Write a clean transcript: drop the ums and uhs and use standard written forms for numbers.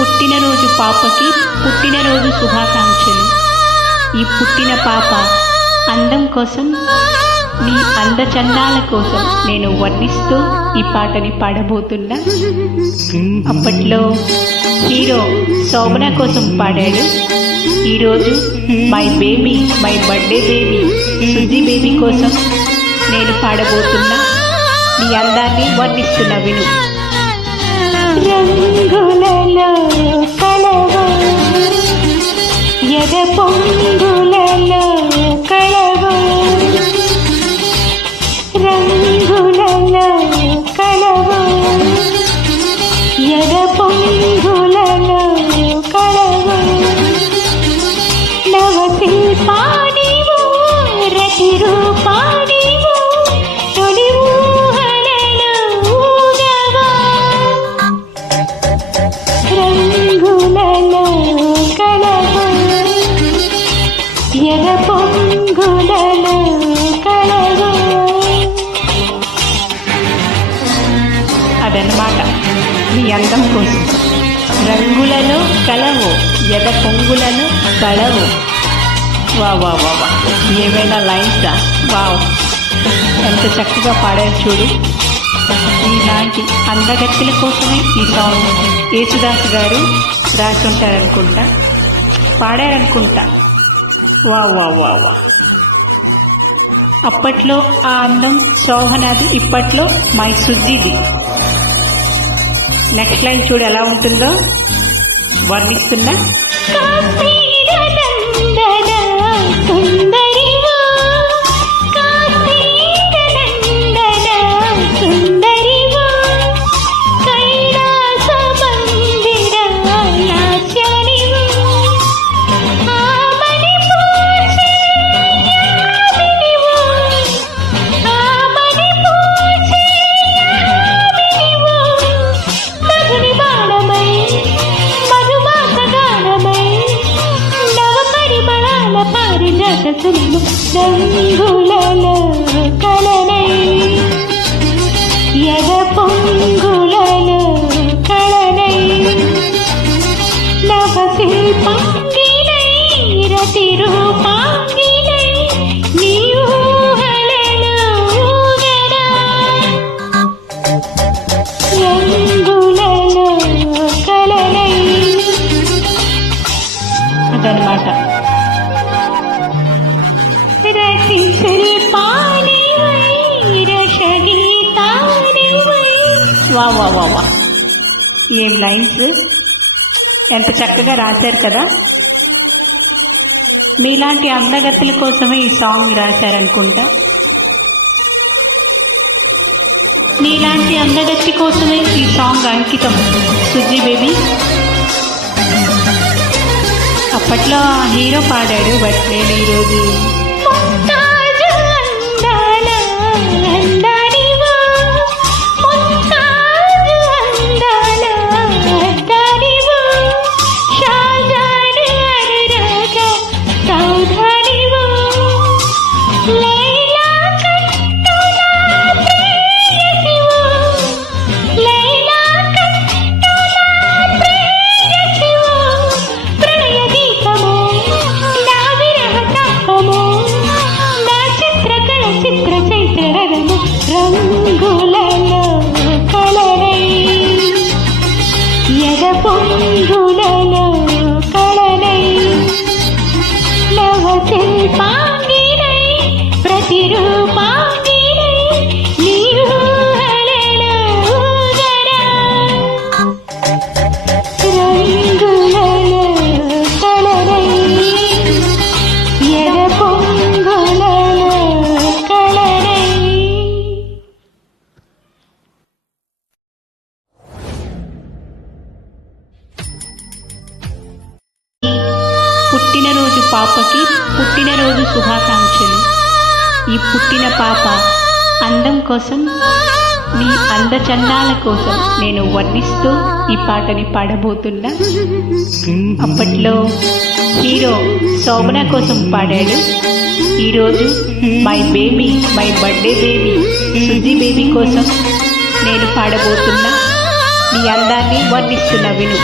పుట్టినరోజు పాపకి పుట్టినరోజు శుభాకాంక్షలు. ఈ పుట్టిన పాప అందం కోసం, మీ అందచందాల కోసం నేను వర్ణిస్తూ ఈ పాటని పాడబోతున్నా. అప్పట్లో హీరో శోభన కోసం పాడాడు. ఈరోజు my baby, my birthday baby Suji baby కోసం నేను పాడబోతున్నా. నీ అందాన్ని వర్ణిస్తున్నా, విను. రంగులలో కలవో ఎద పొంగులలో కలవో, రంగులలో కలవో ఎద పొంగులలో కలవో, నవశిల్పానివో రతి రూపానివో తొలి ఊహలలో ఊగవా, రంగులలో కలవో ఎద పొంగులలో కలవో. అదన్నమాట నీ అందం కోసం. రంగులలో కలవు, ఎద పొంగులలో కలవు. వా వా వా వా, ఏమైనా లైన్సా! వావ్, ఎంత చక్కగా పాడారు చూడు. ఇలాంటి అందగత్తెల కోసమే ఈ సాంగ్ యేసుదాస్ గారు రాసి ఉంటారనుకుంటా, పాడారనుకుంటా. వా వా వా వా. అప్పట్లో ఆ అందం శోభనాది, ఇప్పట్లో మై సుజీది. నెక్స్ట్ లైన్ చూడు ఎలా ఉంటుందో వర్ణిస్తున్నా. రంగులలో కలనై ఎద పొంగులలో కలనై, నవశిల్పాంగినై రతి రూపాంగినై నీ ఊహలలో ఊగరా, రంగులలో కలనై. అదనమాట. వా వా వా వా, ఏం లైన్స్! ఎంత చక్కగా రాశారు కదా. మీలాంటి అందగత్తెల కోసమే ఈ సాంగ్ రాశారనుకుంటా. నీలాంటి అందగత్తి కోసమే ఈ సాంగ్ అంకితం సుజీ బేబీ. అప్పట్లో హీరో పాడాడు, బట్ నేను ఈరోజు రంగులలో కలనై ఎద పొంగులలో కలనై, నవశిల్పాంగినై ప్రతిరూపాంగినై నీ ఊహలలో ఊగరా, రంగులలో కలనై ఎద పొంగులలో కలనై. పుట్టినరోజు పాపకి పుట్టినరోజు శుభాకాంక్షలు. ఈ పుట్టిన పాప అందం కోసం, మీ అందచందాల కోసం నేను వర్ణిస్తూ ఈ పాటని పాడబోతున్నా. అప్పట్లో హీరో శోభన కోసం పాడాడు. ఈరోజు my baby, my birthday baby Suji baby కోసం నేను పాడబోతున్నా. నీ అందాన్ని వర్ణిస్తున్నా, విను.